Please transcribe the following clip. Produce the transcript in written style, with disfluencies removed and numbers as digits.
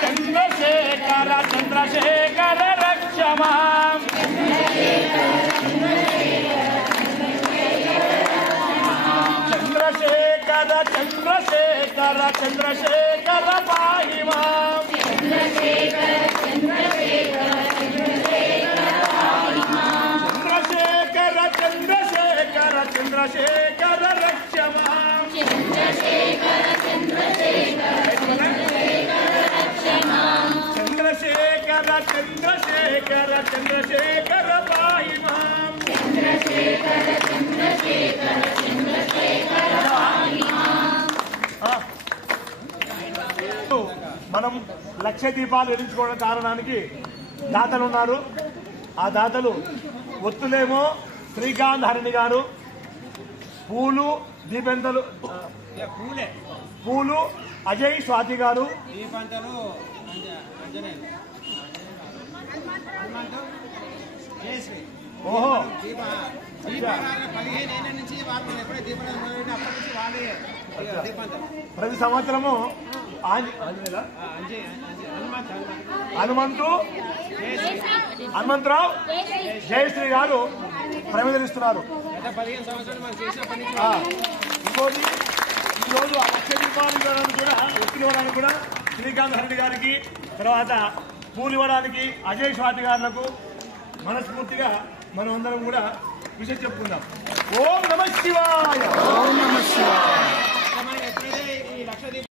చంద్రశేఖర చంద్రశేఖర రక్షమాం చంద్రశేఖర చంద్రశేఖర చంద్రశేఖర పాహి మాం చంద్రశేఖర చంద్రశేఖర చంద్రశేఖర రక్షమాం చంద్రశేఖర చంద్రశేఖర చంద్రశేఖర పాహి మాం మనం లక్ష దీపాలు వెలిగించుకోవడం కారణానికి దాతలు ఉన్నారు. ఆ దాతలు ఒత్తులేమో శ్రీకాంత్ హరిణి గారు, పూలు దీపెంతలు పూలు అజయ్ స్వాతి గారు, ఓహో ప్రతి సంవత్సరము హనుమంతరావు జయశ్రీ గారు ప్రవేశిస్తున్నారు. ఇంకోటి ఈరోజు ఆ లక్ష దీపాలు ఇవ్వడానికి కూడా ఒత్తులు ఇవ్వడానికి కూడా శ్రీకాంత్ హరిణి గారికి, తర్వాత పూలు ఇవ్వడానికి అజయ్ స్వాతి గారులకు మనస్ఫూర్తిగా మనం అందరం కూడా విషయం చెప్పుకుందాం. ఓం నమః శివాయ.